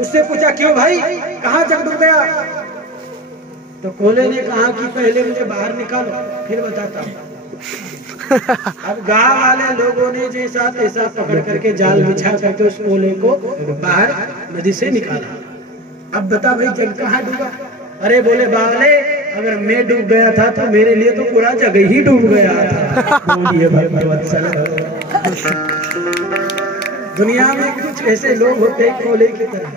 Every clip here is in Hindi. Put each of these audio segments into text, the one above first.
उससे पूछा क्यों भाई, कहाँ जग डूब गया? तो कोले ने कहा कि पहले मुझे बाहर निकालो फिर बताता हूँ। अब गांव वाले लोगों ने जैसा तैसा पकड़ करके जाल बिछा करके उस कोले को बाहर नदी से निकाला। अब बता भाई जग कहाँ डूबा? अरे बोले बावले, अगर मैं डूब गया था तो मेरे लिए तो पूरा जगह ही डूब गया था। बोलिए भगवत्सल। दुनिया में कुछ ऐसे लोग होते हैं कोले की तरह।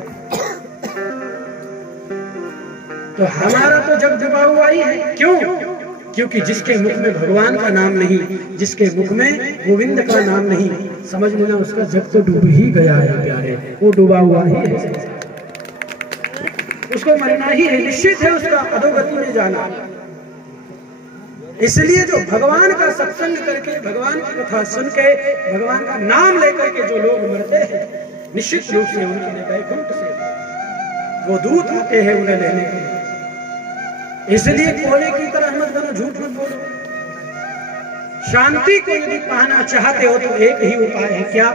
तो हमारा तो जग डूबा हुआ ही है। क्यों? क्योंकि जिसके मुख में भगवान का नाम नहीं, जिसके मुख में गोविंद का नाम नहीं, समझ लेना उसका जग तो डूब ही गया है प्यारे, वो डूबा हुआ ही है, उसको मरना ही है, निश्चित है उसका अधोगति में जाना। इसलिए जो भगवान का सत्संग करके, भगवान की कथा सुन के, भगवान का नाम लेकर के जो लोग मरते हैं, निश्चित रूप से उनके लिए वैकुंठ से वो दूत आते हैं उन्हें लेने के लिए। इसलिए कोले की तरह मत बनो, झूठ मत बोलो। शांति को यदि पाना चाहते हो तो एक ही उपाय है। क्या?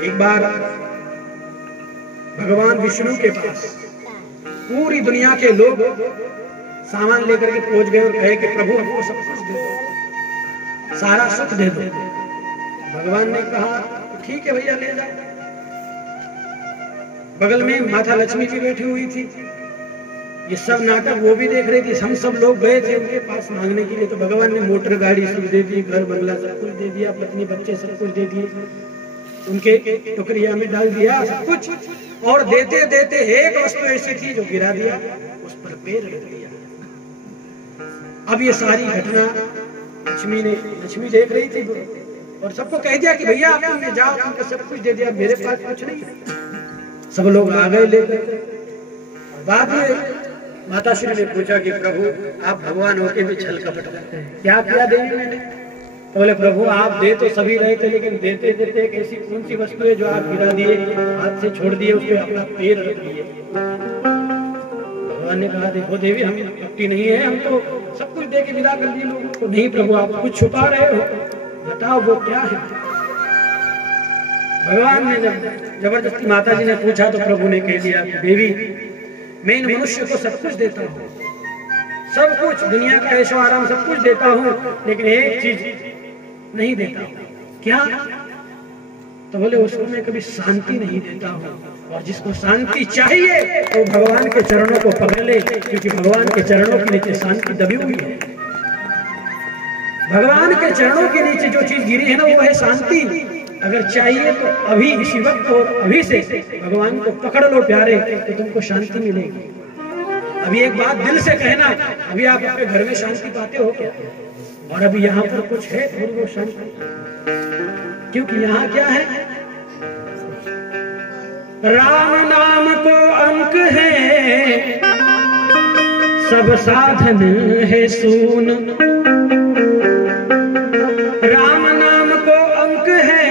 एक बार भगवान विष्णु के पास पूरी दुनिया के लोग सामान लेकर के पहुंच गए और कहे कि प्रभु हमको सब कुछ दे दो, सारा सुख दे दो। भगवान ने कहा ठीक है भैया ले जाओ। बगल में माता लक्ष्मी जी बैठी हुई थी, ये सब नाटक वो भी देख रही थी। हम सब लोग गए थे उनके पास मांगने के लिए, तो भगवान ने मोटर गाड़ी सब दे दी, घर बंगला सब कुछ दे दिया, पत्नी बच्चे सब कुछ दे दिए, उनके टुकड़िया में डाल दिया सब कुछ। और देते देते एक वस्तु ऐसी थी जो गिरा दिया, उस पर पैर रख दिया। अब ये सारी घटना लक्ष्मी देख रही थी और सबको कह दिया कि भैया आप तुम जाओ, तुमको सब कुछ दे दिया, मेरे पास कुछ नहीं है। सब लोग आ गए लेकर। बाद में माता श्री ने पूछा कि प्रभु आप भगवान होके भी छल कपट करते हैं, क्या किया देवी मैंने? तो बोले प्रभु आप दे तो सभी रहे थे, लेकिन देते देते एक ऐसी कौन सी वस्तु है जो आप गिरा दिए, हाथ से छोड़ दिए, उसपे अपना पैर रख दिए। भगवान ने कहा देखो देवी हम कपटी नहीं है, हम तो सब कुछ दे के विदा कर दिए लोगों को। नहीं प्रभु आप कुछ छुपा रहे हो, बताओ वो क्या है? भगवान ने जब जबरदस्ती माता जी ने पूछा तो प्रभु ने कह दिया देवी मैं इन मनुष्य को सब कुछ देता हूँ, सब कुछ, दुनिया का ऐशो आराम सब कुछ देता हूँ, लेकिन एक चीज नहीं देता हूँ। क्या? तो बोले उसको मैं कभी शांति नहीं देता हूँ, और जिसको शांति चाहिए वो तो भगवान के चरणों को पकड़ ले, क्योंकि भगवान के चरणों के नीचे शांति दबी हुई है। भगवान के चरणों के नीचे जो चीज गिरी है ना वो है शांति। अगर चाहिए तो अभी इसी वक्त और अभी से भगवान को पकड़ लो प्यारे, तो तुमको शांति मिलेगी। अभी एक बात दिल से कहना, अभी आप अपने घर में शांति पाते हो क्या? और अभी यहाँ पर कुछ है थोड़ी वो शांति, क्योंकि यहाँ क्या है? राम नाम को अंक है, सब साधन है सून। राम नाम को अंक है,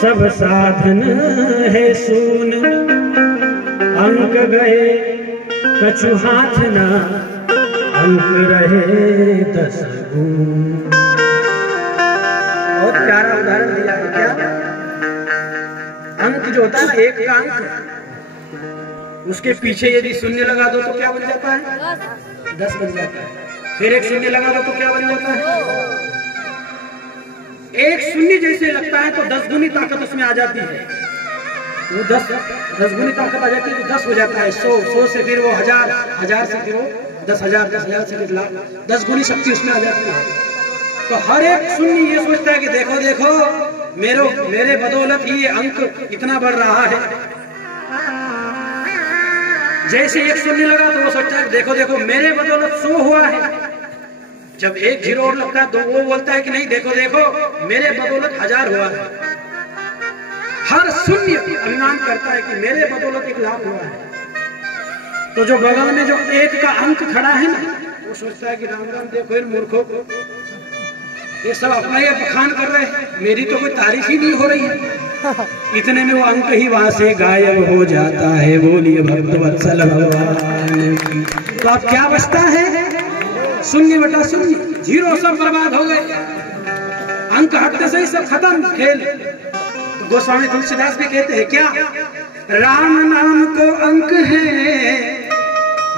सब साधन है सून। अंक गए कछु हाथ ना, अंक रहे 10 गुण। बहुत प्यारा उदाहरण दिया है। क्या? अंक जो होता है ना, एक का अंक, उसके पीछे यदि शून्य लगा दो तो क्या बन जाता है? 10 बन जाता है। फिर एक शून्य लगा दो तो क्या बन जाता है? एक शून्य जैसे लगता है तो 10 गुनी ताकत उसमें आ जाती है। वो 10 गुनी ताकत आ जाती है तो 10 हो जाता है 100, 100 से फिर वो 1000, 1000 से फिर वो 10,000, 10,000 से फिर लाख, 10 गुनी शक्ति उसमें आ जाती है। तो हर एक शून्य ये सोचता है कि देखो देखो मेरे बदौलत ही ये अंक इतना बढ़ रहा है। जैसे एक शून्य लगा तो वो सोचता है देखो देखो मेरे बदौलत 100 हुआ है। जब एक 0 और लगता है तो वो बोलता है कि नहीं देखो देखो मेरे बदौलत 1000 हुआ है। हर शून्य अभिमान करता है कि मेरे बदौलत 1 लाख हुआ है। तो जो बगल में जो 1 का अंक खड़ा है ना, वो सोचता है कि राम राम देखो इन मूर्खों को, ये सब अपना ये बखान कर रहे हैं, मेरी तो कोई तारीफ ही नहीं हो रही है। इतने में वो अंक ही वहां से गायब हो जाता है। बोलिए भक्तवत्सल भगवान की। तो अब क्या बचता है? 0/0, 0 सब बर्बाद हो गए। अंक हटने से ही सब खत्म खेल। तो गोस्वामी तुलसीदास भी कहते हैं क्या, राम नाम को अंक है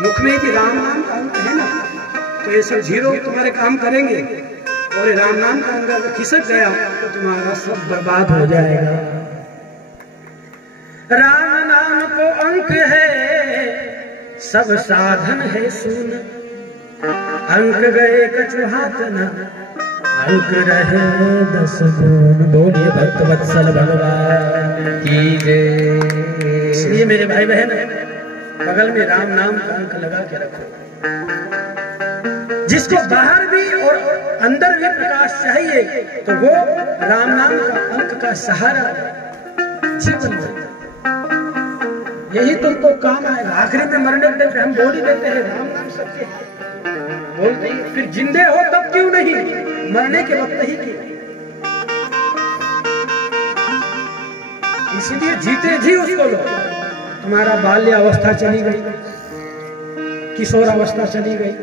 मुख में, कि राम नाम का अंक है ना, तो ये सब जीरो तुम्हारे काम करेंगे, और ये राम नाम का अंक अगर खिसक गया तो तुम्हारा सब बर्बाद हो जाएगा। राम नाम को अंक है सब साधन है सुन, अंक गए कछु हाथ न, अंक रहे 10 गुण। बोलिए भक्त वत्सल भगवान की जय। इसलिए मेरे भाई बहन बगल में राम नाम का अंक लगा के रखो। जिसको बाहर भी और अंदर भी प्रकाश चाहिए तो वो राम नाम का अंक का सहारा जीवन में, यही तुमको काम आएगा। आखिरी में मरने के हम बोल ही देते हैं राम नाम सत्य है, बोलते ही फिर जिंदे हो तब क्यों नहीं, मरने के वक्त ही क्यों। इसलिए जीते जी उसको लो। तुम्हारा बाल्य अवस्था चली गई, किशोर अवस्था चली गई,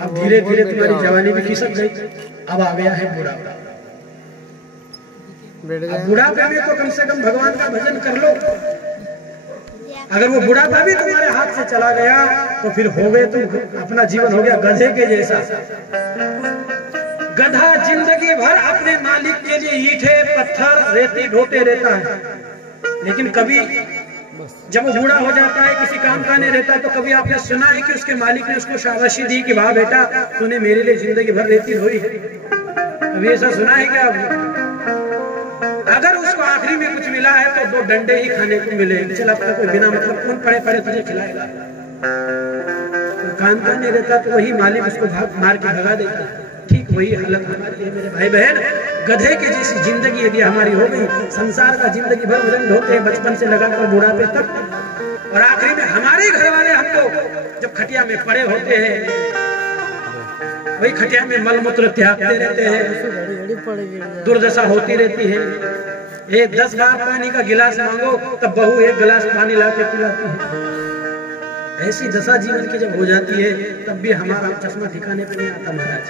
अब धीरे धीरे तुम्हारी जवानी भी खिसक गई, अब आ गया है बुढ़ापा। अब बुढ़ापे में तो कम से कम भगवान का भजन कर लो। अगर वो बुढ़ापा भी तुम्हारे हाथ से चला गया तो फिर हो गए तुम, अपना जीवन हो गया गधे के जैसा। गधा जिंदगी भर अपने मालिक के लिए ईंटे पत्थर रेती ढोते रहता है, लेकिन कभी जब वो बूढ़ा हो जाता है किसी काम का नहीं रहता, तो कभी आपने सुना है कि उसके मालिक ने उसको शाबाशी दी कि वाह बेटा तूने मेरे लिए जिंदगी भर रेती ढोई है? कभी ऐसा सुना है क्या आपने? अगर उसको आखिरी में कुछ मिला है तो 2 डंडे ही खाने को मिले। चल अब तक कोई बिना मतलब कौन पड़े पड़े तुझे खिलाएगा। तो काम का नहीं रहता तो वही मालिक उसको मार के भगा देता है। ठीक वही हालत हमारी है मेरे भाई बहन। गधे की जैसी जिंदगी यदि हमारी हो गई, संसार का जिंदगी भर वजन ढोते हैं बचपन से लगाकर बुढ़ापे तक, और आखिरी में हमारे घर वाले हमको जब खटिया में पड़े होते हैं वही खटिया में मलमूत्र त्यागते रहते हैं, दुर्दशा होती रहती है। एक 10 बार पानी का गिलास मांगो तब बहू 1 गिलास पानी ला के पिलाती है। ऐसी दशा जीवन की जब हो जाती है तब भी हमारा चश्मा ठिकाने पे नहीं आता महाराज।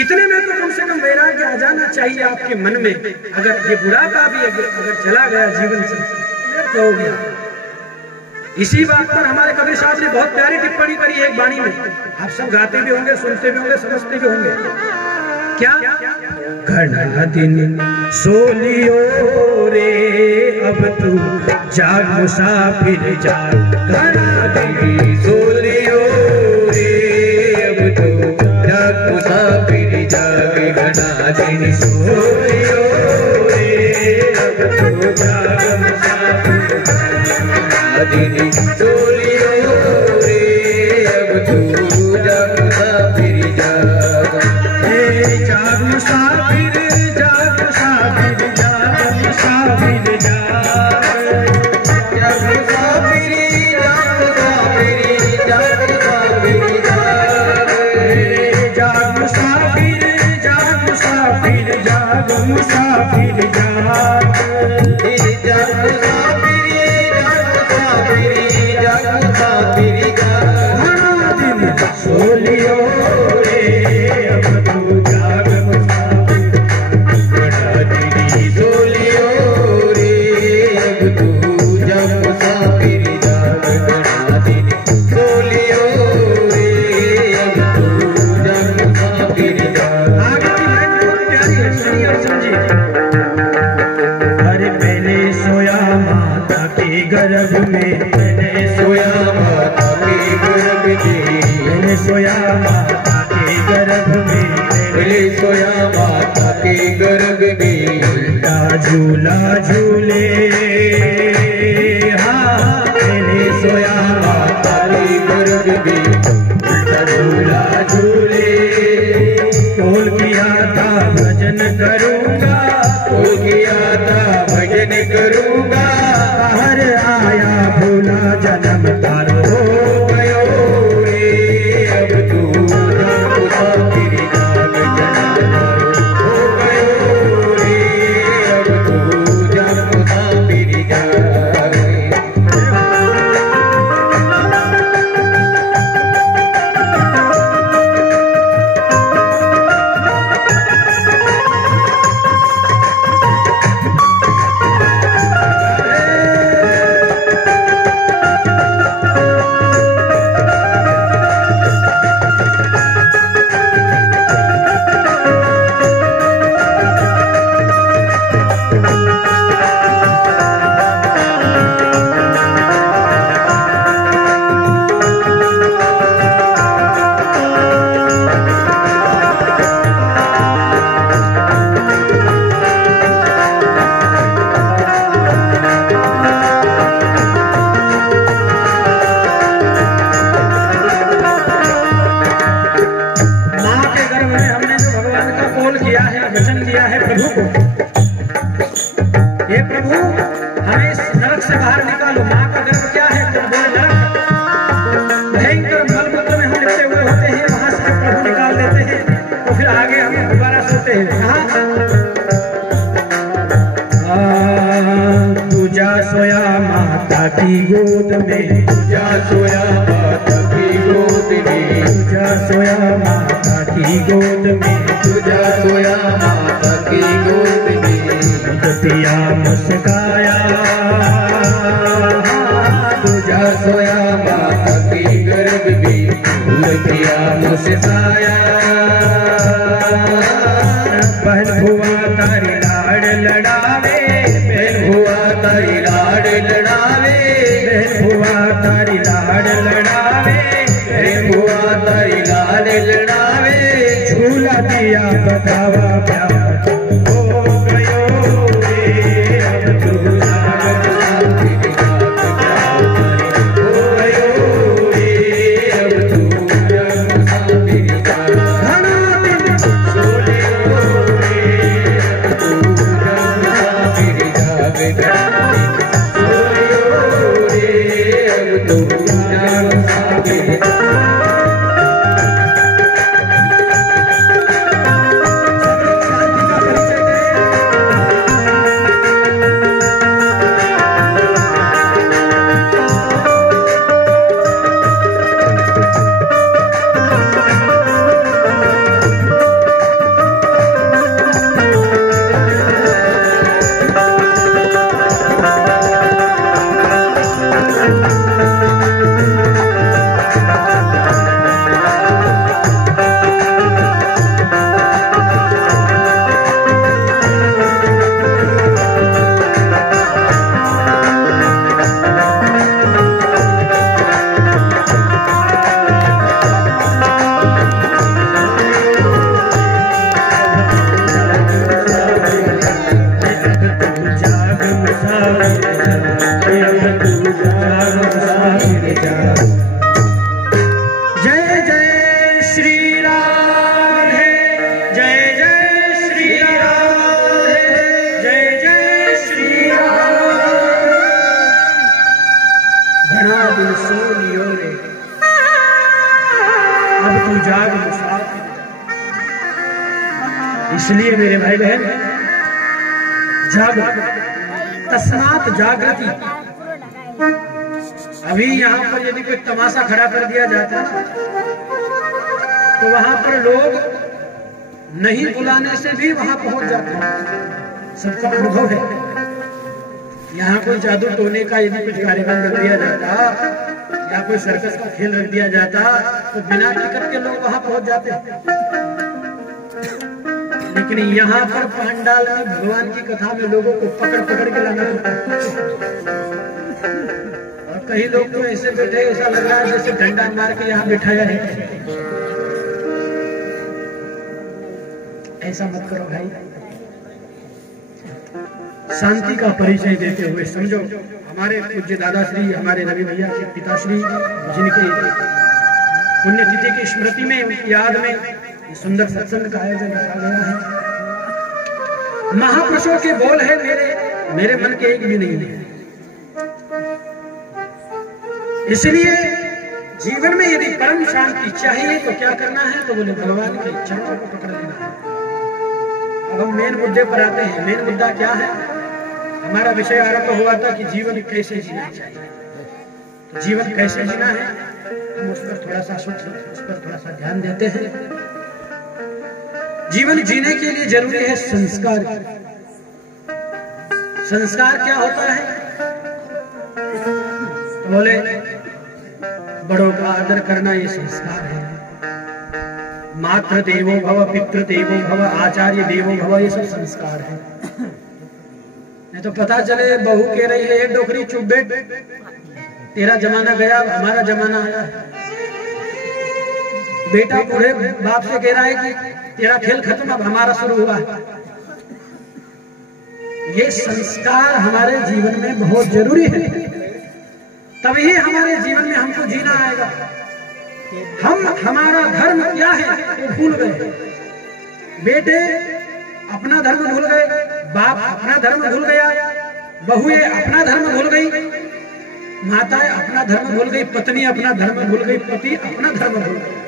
इतने में तो कम से कम वैराग्य आ जाना चाहिए आपके मन में। अगर ये बुढ़ापा भी अगर चला गया जीवन से तो हो गया। इसी बात पर हमारे कबीर साहब ने बहुत प्यारी टिप्पणी करी है एक वाणी में। आप सब गाते भी होंगे, सुनते भी होंगे, समझते भी होंगे। क्या? घना दिन सोलियो रे अब तू जाग मुसाफिर जाग, घना दिन सोलियो रे अब तू जाग मुसाफिर जाग, घना दिन सोलियो रे अब तू जाग मुसाफिर दिन सोलियो रे अब तू जाग मुसाफिर जाग, जाग मुसाफिर जाग मुसाफिर जाग मुसाफिर जाग, जाग मुसाफिर जाग मुसाफिर जाग मुसाफिर जाग, जाग मुसाफिर जाग मुसाफिर जाग मुसाफिर जाग, जाग मुसाफिर सोलियो रे अब तू जाग मुसाफिर, घना दिन सोलियो रे अब तू जाग मुसाफिर जाग, घना दिन सोलियो रे अब तू जाग मुसाफिर जाग। आगे की लाइन बहुत प्यारी है, सुनिए और समझिए। अरे मैंने सोया माता के गर्भ में, मैंने सोया माता के गर्भ में, मैंने सोया माता के गर्भ में, मैंने सोया माता के गर्भ में, उल्टा झूला झूले, हाँ मैंने सोया माता के गर्भ में, उल्टा झूला झूले, बोल किया था भजन करूँगा, बोल किया था भजन करूँगा, हर आया भूला जन्म तारो गयो रे अब तू जाग मुसाफिर जाग, जन्म तारो हो गयो रे अब तू जाग मुसाफिर जाग। वचन दिया है प्रभु को, हे प्रभु हमें इस नरक से बाहर निकालो। माँ का गर्भ क्या है? तो बोले नरक, भयंकर मलमूत्र में हम लिपटे हुए होते हैं, वहां से प्रभु निकाल देते हैं, तो फिर आगे हम दोबारा सोते हैं। कहाँ? तू जा सोया माता की गोद में, जा सोया माता की गोद में, जा सोया माता की गोद में, जा सोया माता की गोद में, दुतिया मुस्काया, जा सोया माता की गर्भ में, दुतिया मुस्काया। बहन हुआ तारी लाड़ लड़ावे, बहन हुआ तारी लाड़ लड़ावे, बहन हुआ तारी लाड़ लड़ावे, बहन हुआ तारी लाड़ लड़ावे। झूला दिया बतावा प्यार हो गयो रे, अब तू जाग हो गयो रे, अब तू जग मुसाफिर का घना दिन सोले हो रे, अब तू जग मुसाफिर जाग सोले हो रे, अब तू जग मुसाफिर। इसलिए मेरे भाई बहन जागो, तस्मात जागृति। अभी यहाँ पर यदि कोई तमाशा खड़ा कर दिया जाता तो वहां पर लोग नहीं बुलाने से भी वहां पहुंच जाते हैं, सबका अनुभव है। यहाँ कोई जादू टोने का यदि कुछ कार्यक्रम रख दिया जाता या कोई सर्कस का खेल रख दिया जाता तो बिना टिकट के लोग वहां पहुंच जाते। लेकिन यहाँ पर पंडाल में भगवान की कथा में लोगों को पकड़ पकड़ के लाना पड़ता है। और कई लोग तो ऐसे बैठे, ऐसा लग रहा है जैसे डंडा मार के यहाँ बिठाया है। ऐसा मत करो भाई। शांति का परिचय देते हुए समझो, हमारे पूज्य दादाश्री, हमारे रवि भैया के पिताश्री, जिनकी पुण्यतिथि की स्मृति में, उनकी याद में सुंदर सत्संग का आयोजन रखा गया है। महापुरुषों के बोल है, मेरे मन के एक भी नहीं है। इसलिए जीवन में यदि परम शांति चाहिए तो क्या करना है? तो बोले भगवान की इच्छाओं को पकड़ लेना है। अब हम मेन मुद्दे पर आते हैं। मेन मुद्दा क्या है? हमारा विषय आरंभ हुआ था कि जीवन कैसे जीना चाहिए। तो जीवन कैसे जीना है, हम उस पर थोड़ा सा सोच, उस पर थोड़ा सा ध्यान देते हैं। जीवन जीने के लिए जरूरी है संस्कार। संस्कार क्या होता है? तो बोले बड़ों का आदर करना, ये संस्कार है। मातृ देवो भव, पितृ देवो भव, आचार्य देवो भव, ये सब संस्कार है। नहीं तो पता चले बहू कह रही है, डोकरी चुप बैठ, तेरा जमाना गया, हमारा जमाना आया। बेटा बूढ़े बाप से कह रहा है कि तेरा खेल खत्म, अब हमारा शुरू हुआ। ये संस्कार हमारे जीवन में बहुत जरूरी है, तभी हमारे जीवन में हमको जीना आएगा। हम हमारा धर्म क्या है वो भूल गए। बेटे बाप अपना धर्म भूल गया, बहुएं अपना धर्म भूल गई, माताएं अपना धर्म भूल गई, पत्नी अपना धर्म भूल गई, पति अपना धर्म भूल गया।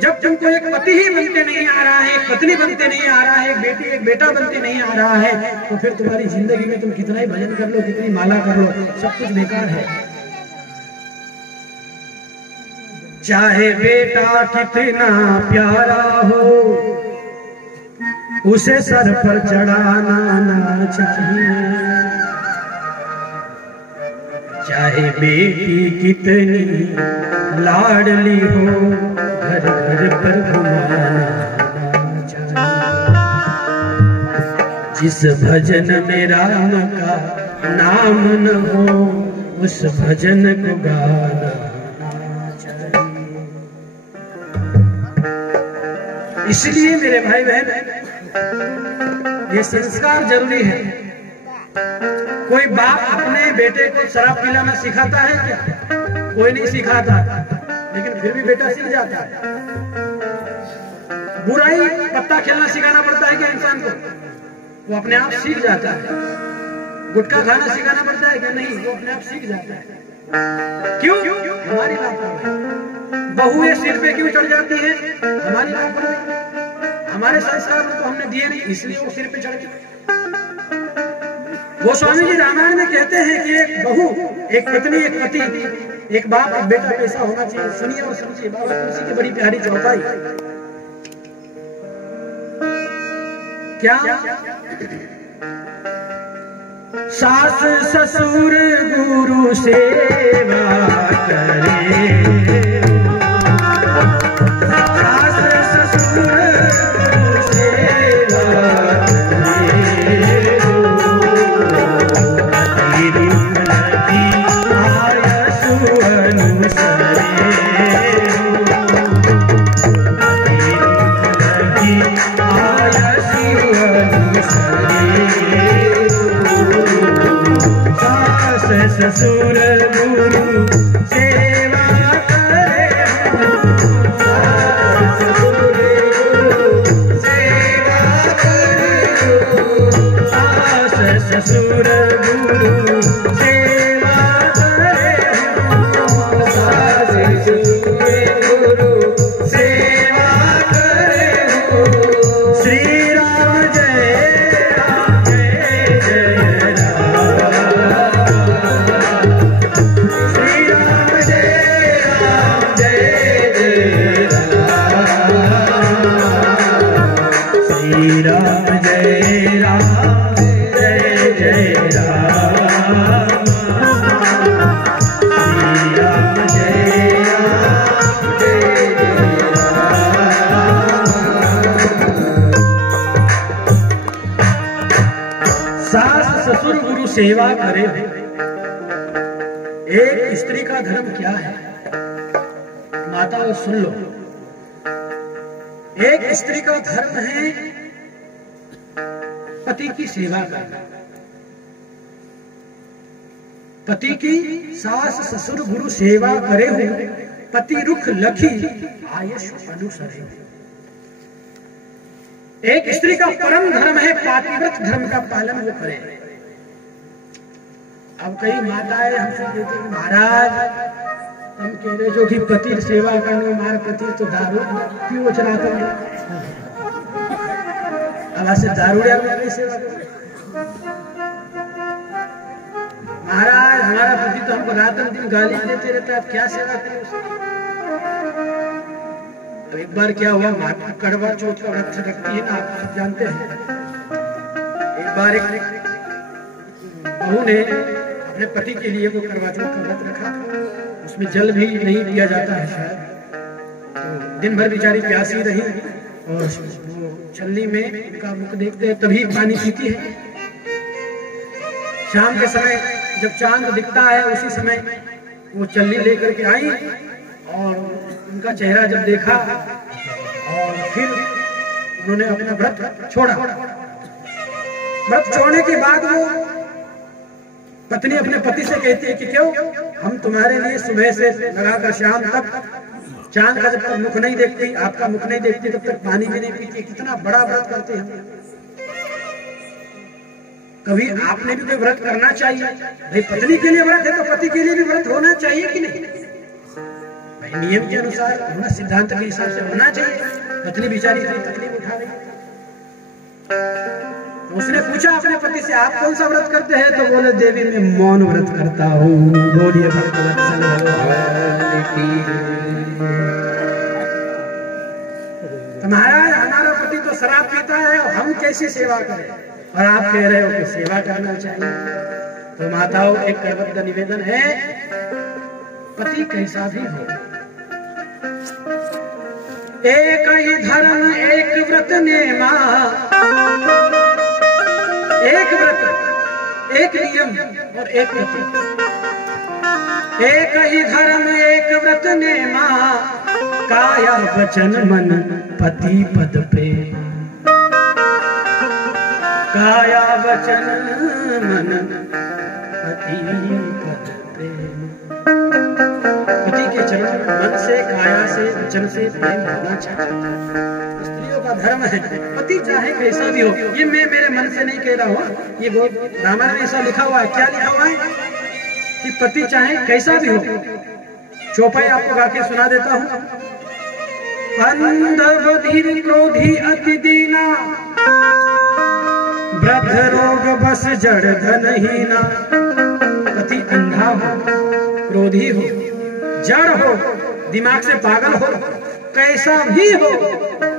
जब तुमको एक पति ही बनते नहीं आ रहा है, एक पत्नी बनते नहीं आ रहा है, एक बेटी एक बेटा बनते नहीं आ रहा है, तो फिर तुम्हारी जिंदगी में तुम कितना ही भजन कर लो, कितनी माला कर लो, सब कुछ बेकार है। चाहे बेटा कितना प्यारा हो, उसे सर पर चढ़ाना ना चाहिए। चाहे बेटी कितनी लाडली हो, घर घर पर घुमाना चाहिए। जिस भजन में राम का नाम न हो, उस भजन को गाना चाहिए। इसलिए मेरे भाई बहन, ये संस्कार जरूरी है। कोई बाप अपने बेटे को शराब पिलाना सिखाता है क्या? कोई नहीं सिखाता, लेकिन फिर भी बेटा सीख जाता है। बुराई पत्ता खेलना सिखाना पड़ता है क्या इंसान को? वो अपने आप सीख जाता है। गुटखा खाना सिखाना पड़ता है क्या? नहीं, वो अपने आप सीख जाता है। क्यों? हमारी लापरवाही। बहुएं सिर पे क्यों चढ़ जाती है? हमारी लापरवाही। हमारे संस्कार तो हमने दिए नहीं, इसलिए वो सिर पे चढ़ गई। वो स्वामी जी रामायण में कहते हैं कि एक बहू, एक पत्नी, एक पति, एक बाप, एक बेटा कैसा होना चाहिए। सुनिए और समझिए बाबा तुलसी की बड़ी प्यारी चौपाई। क्या? सास ससुर गुरु सेवा करे, सास ससुर गुरु सेवा ससुर गुरु सेवा करे, ससुर गुरु सेवा करे, ससुर गुरु सेवा करे, गुरु सेवा करे। श्री राम जय राम जय जय राम, श्री राम जय राम जय जय राम, श्री राम जय राम जय जय राम, श्री राम जय राम जय जय राम। सास ससुर गुरु सेवा करे। एक स्त्री का धर्म क्या है? माताओं सुन लो, एक स्त्री का धर्म है पति की सेवा करना। पति की सास ससुर गुरु सेवा करे हो, पति रुख लखी आयुष अनुसरे। एक स्त्री का परम धर्म है पातिव्रत धर्म का पालन वो करे। अब कई माताएं हमसे कहती हैं महाराज हम कह रहे जो कि पति सेवा करने, हमारे पति तो दारू क्यों चलाते हैं? अब ऐसे दारूड़िया में सेवा करें? महाराज हमारा पति तो हमको रात दिन गाली देते रहता है, क्या सेवा करें उसकी? तो एक बार क्या हुआ, माता करवा चौथ का व्रत रखती है ना, आप सब जानते हैं। एक बार एक बहू ने अपने पति के लिए वो करवा चौथ का व्रत रखा था, उसमें जल भी नहीं पिया जाता है शायद। तो दिन भर बेचारी प्यासी रही और छलनी में उनका मुख देखते हैं तभी पानी पीती है। शाम के समय जब चांद दिखता है उसी समय वो चलनी लेकर के आई और उनका चेहरा जब देखा और फिर उन्होंने अपना व्रत छोड़ा। व्रत छोड़ने के बाद वो पत्नी अपने पति से कहती है कि क्यों हम तुम्हारे लिए सुबह से लगाकर शाम तक चांद का जब तक मुख नहीं देखती, आपका मुख नहीं देखती, तब तक पानी भी नहीं पीती। कितना बड़ा व्रत करते हैं। कभी आपने भी कोई व्रत करना चाहिए भाई। पत्नी के लिए व्रत है तो पति के लिए भी व्रत होना चाहिए कि नहीं भाई? नियम के अनुसार होना, सिद्धांत के हिसाब से होना चाहिए। पत्नी बेचारी इतनी तकलीफ उठा रही, तो उसने पूछा अपने पति से आप कौन सा व्रत करते हैं? तो बोले देवी मैं मौन व्रत करता हूँ। बोलिए भगवान की। महाराज हमारा पति तो शराब पीता है और हम कैसी सेवा करें, और आप कह रहे हो कि सेवा करना चाहिए। तो माताओं एक करबद्ध निवेदन है, पति कैसा भी हो, एक ही धर्म एक व्रत नेमा, एक व्रत एक नियम और एक पति। एक ही धर्म एक व्रत नेमा, काया वचन मन पति पद प्रेम। काया वचन मन पति पद प्रेम। पति के चरणों में मन से, काया से, वचन से प्रेम होना चाहिए। स्त्रियों का धर्म है, पति चाहे कैसा भी हो। ये मैं मेरे मन से नहीं कह रहा हूँ, ये रामायण में ऐसा लिखा हुआ है। क्या लिखा हुआ है कि पति चाहे कैसा भी हो। चौपाई आपको गा के सुना देता हूँ। अंध बधिर क्रोधी अति दीना, वृद्ध रोग बस जड़ धनहीना। पति अंधा हो, क्रोधी हो, जड़ हो, दिमाग से पागल हो, कैसा भी हो,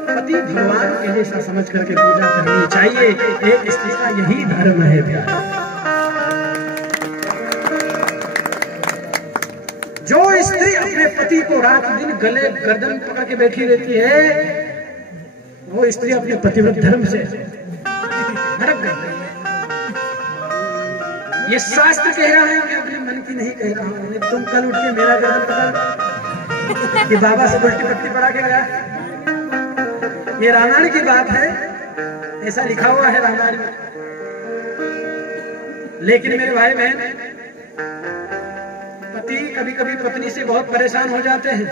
पति भगवान के जैसा समझ करके पूजा करनी चाहिए। एक स्त्री का यही धर्म है प्यारे। जो स्त्री अपने पति को रात दिन गले गर्दन पकड़ के बैठी रहती है, वो स्त्री अपने पतिव्रत धर्म से भड़क गई। ये शास्त्र कह रहा है, मैं अपने मन की नहीं कह रहा हूँ। तुम कल उठ के मेरा गर्दन पकड़ कि बाबा से उल्टी पट्टी पड़ा के गया, ये रामायण की बात है, ऐसा लिखा हुआ है रामायण में। लेकिन मेरे भाई बहन, पति कभी कभी पत्नी से बहुत परेशान हो जाते हैं।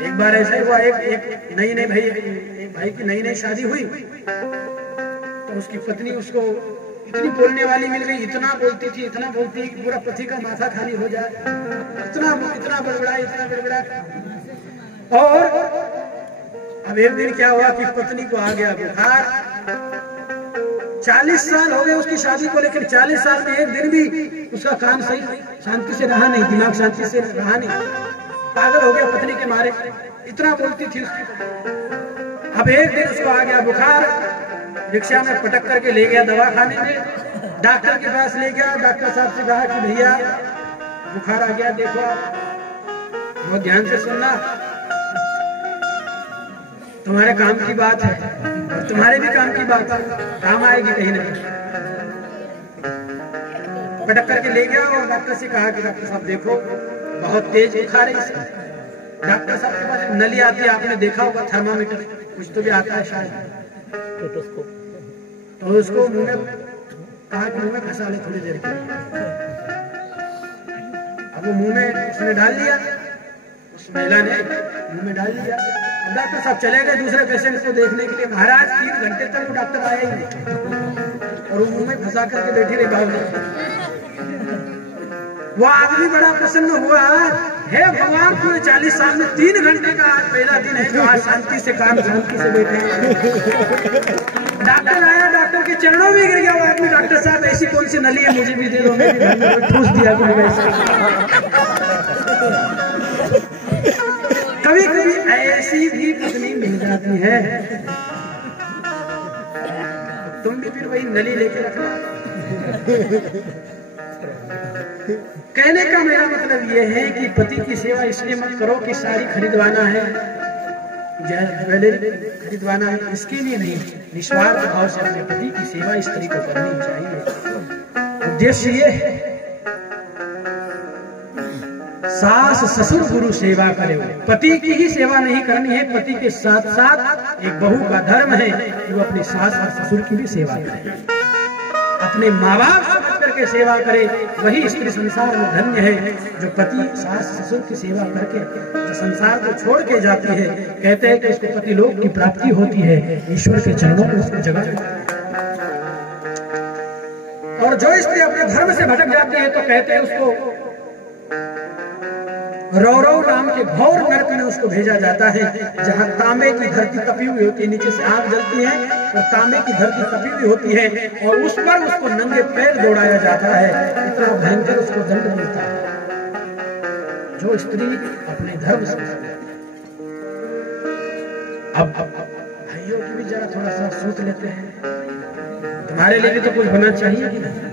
एक बार ऐसा हुआ, एक भाई की नई शादी हुई, तो उसकी पत्नी उसको इतनी बोलने वाली मिल गई, इतना बोलती थी कि पूरा पति का माथा खाली हो जाए। इतना बड़बड़ा। और अब एक दिन क्या हुआ कि पत्नी को आ गया बुखार। 40 साल हो गए उसकी शादी को, लेकिन 40 साल में एक दिन भी उसका काम सही शांति से रहा नहीं, दिमाग शांति से रहा नहीं, पागल हो गया पत्नी के मारे, इतना बोलती थी उसकी। अब एक दिन उसको आ गया बुखार, रिक्शा में पटक करके ले गया दवा खाने में, डॉक्टर के पास ले गया। डॉक्टर साहब से कहा कि भैया बुखार आ गया, देखो बहुत ध्यान से सुनना, तुम्हारे काम की बात है और तुम्हारे भी काम की बात है, काम आएगी कहीं ना कहीं। पटक करके ले गया और डॉक्टर से कहा कि डॉक्टर साहब देखो बहुत तेज बुखार है इसे। डॉक्टर साहब के पास नली आती है, आपने देखा होगा, थर्मामीटर कुछ तो भी आता है शायद, तो उसको मुंह में कहा कि मुंह में फंसा ले थोड़ी देर के लिए। अब वो मुंह में उसने डाल लिया, उस महिला ने मुंह में डाल लिया। डॉक्टर साहब चले गए दूसरे पेशेंट को देखने के लिए। महाराज 3 घंटे तक वो डॉक्टर आया ही नहीं और वो मुंह में फंसा करके बैठी रही बाबू। वो आदमी बड़ा प्रसन्न हुआ, हे भगवान पूरे 40 साल में 3 घंटे का आज पहला दिन है, तो आज शांति से काम शांति से बैठे। डॉक्टर आया, डॉक्टर के चरणों में गिर गया वो आदमी। डॉक्टर साहब ऐसी कौन सी नली है, मुझे भी दे दो। ठूस दिया कभी कभी ऐसी भी पत्नी मिल जाती है, तुम भी फिर वही नली लेके रखना। कहने का मेरा मतलब यह है कि पति की सेवा इसलिए मत करो कि साड़ी खरीदवाना है, ज्वेलरी खरीदवाना है, इसके लिए नहीं। निस्वार्थ भाव से अपने पति की सेवा स्त्री को करनी चाहिए। उद्देश्य ये है सास ससुर गुरु सेवा करे। पति की ही सेवा नहीं करनी है, पति के साथ साथ एक बहू का धर्म है कि वो अपनी सास और ससुर की भी सेवा करे, अपने माँ बाप समझ करके सेवा करे। वही स्त्री संसार में धन्य है जो पति सास ससुर की सेवा करके जो संसार को छोड़ के जाती है। कहते हैं कि इसको पति लोक की प्राप्ति होती है, ईश्वर के चरणों में उसको जगह। और जो स्त्री अपने धर्म से भटक जाती है तो कहते हैं उसको रौरव नाम के घोर नरक में उसको भेजा जाता है, जहां तांबे की धरती तपी हुई होती है, नीचे से आग जलती है और तांबे की धरती तपी हुई होती है और उस पर उसको नंगे पैर दौड़ाया जाता है। इतना भयंकर उसको दंड मिलता है जो स्त्री अपने धर्म से। अब भाइयों की भी जरा थोड़ा सा सोच लेते हैं, तुम्हारे लिए भी तो कुछ होना चाहिए कि नहीं?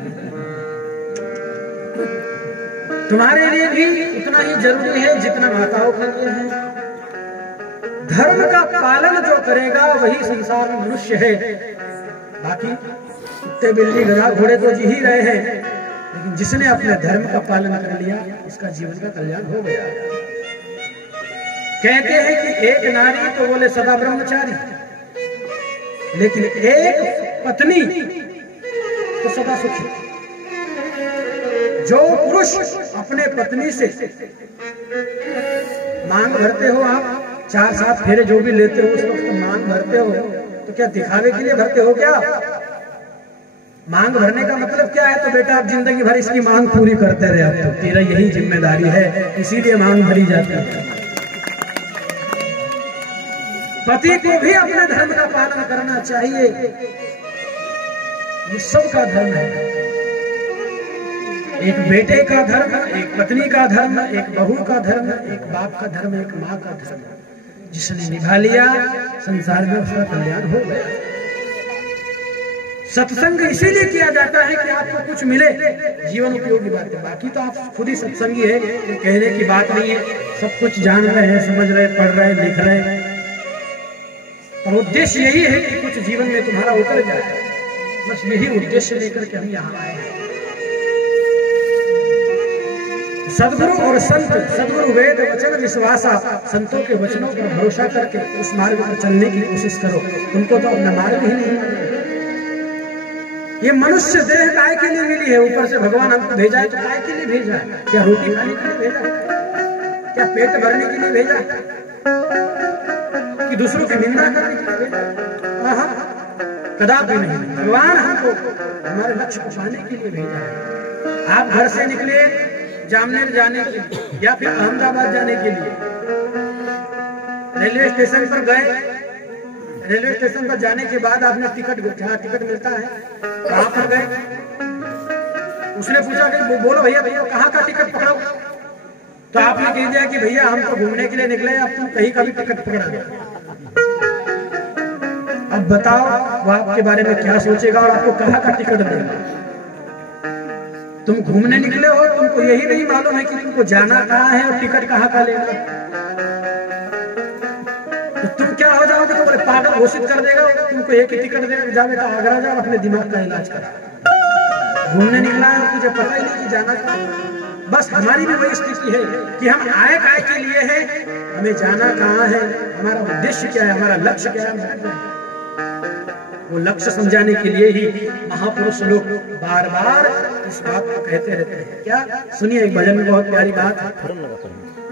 तुम्हारे लिए भी उतना ही जरूरी है जितना माताओं के लिए है। धर्म का पालन जो करेगा वही संसार में मनुष्य है। बाकी कुत्ते बिल्ली गधा घोड़े तो जी ही रहे हैं, लेकिन जिसने अपने धर्म का पालन कर लिया उसका जीवन का कल्याण हो गया। कहते हैं कि एक नारी तो बोले सदा ब्रह्मचारी, लेकिन एक पत्नी तो सदा सुखी। जो पुरुष अपने पत्नी से मांग भरते हो, आप 4-7 फेरे जो भी लेते हो उस वक्त मांग भरते हो, तो क्या दिखावे के लिए भरते हो क्या? मांग भरने का मतलब क्या है? तो बेटा आप जिंदगी भर इसकी मांग पूरी करते रहे, तो तेरा यही जिम्मेदारी है, इसीलिए मांग भरी जाती है। पति को भी अपने धर्म का पालन करना चाहिए, ये सबका धर्म है। एक बेटे का धर्म, एक पत्नी का धर्म, एक बहू का धर्म, एक बाप का धर्म, एक माँ का धर्म। जिसने निभा लिया संसार में उसका कल्याण हो गया। सत्संग इसीलिए किया जाता है कि आपको कुछ मिले, जीवन उपयोगी बातें। बाकी तो आप खुद ही सत्संगी है, तो कहने की बात नहीं है। सब कुछ जान रहे हैं, समझ रहे, पढ़ रहे, लिख रहे, और उद्देश्य यही है कि कुछ जीवन में तुम्हारा उतर जाए। बस यही उद्देश्य लेकर के हम यहाँ आए हैं। सदगुरु और संत, सदगुरु वेद वचन विश्वासा, संतों के वचनों पर भरोसा करके उस मार्ग पर चलने की कोशिश करो। तुमको तो अपना मार्ग ही नहीं मिलेगा। ये मनुष्य देह काय के लिए मिली है? ऊपर से भगवान हमको भेजा है तो काय के लिए भेजा है? क्या रोटी खाने के लिए भेजा है? क्या पेट भरने के लिए भेजा है? कि दूसरों की निंदा करने के लिए भेजा है? कदापि नहीं। भगवान हमको हमारे लक्ष्य को पाने के लिए भेजा है। आप घर से निकले जामनेर जाने के लिए या फिर अहमदाबाद जाने के लिए, रेलवे स्टेशन पर गए, रेलवे स्टेशन पर जाने के बाद आपने टिकट मिलता है, कहाँ पर गए? उसने पूछा कि बोलो भैया कहाँ का टिकट पकड़ो? तो आपने कह दिया कि भैया हम तो घूमने के लिए निकले, अब तुम कहीं का भी टिकट पकड़ा गया। अब बताओ वो आपके बारे में क्या सोचेगा और आपको कहाँ का टिकट देगा? तुम घूमने निकले हो, तुमको यही नहीं मालूम है कि तुमको जाना कहाँ है और टिकट कहाँ का लेना। तो तुम क्या हो जाओगे? तो बोले पागल घोषित कर देगा, तुमको एक ही टिकट देगा, जा बेटा आगरा जाओ, अपने दिमाग का इलाज करा। घूमने निकला है, तुझे पता ही नहीं कि जाना कहाँ। बस हमारी भी वही स्थिति है कि हम आए काय के लिए है, हमें जाना कहाँ है, हमारा उद्देश्य क्या है, हमारा लक्ष्य क्या है। वो लक्ष्य समझाने के लिए ही महापुरुष लोग बार बार इस बात को कहते रहते हैं। क्या सुनिए, एक भजन में बहुत प्यारी बात है।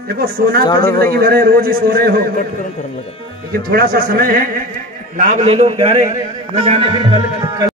देखो सोना तो जिंदगी भर है, रोज ही सो रहे हो, लेकिन थोड़ा सा समय है, लाभ ले लो प्यारे, न जाने फिर कल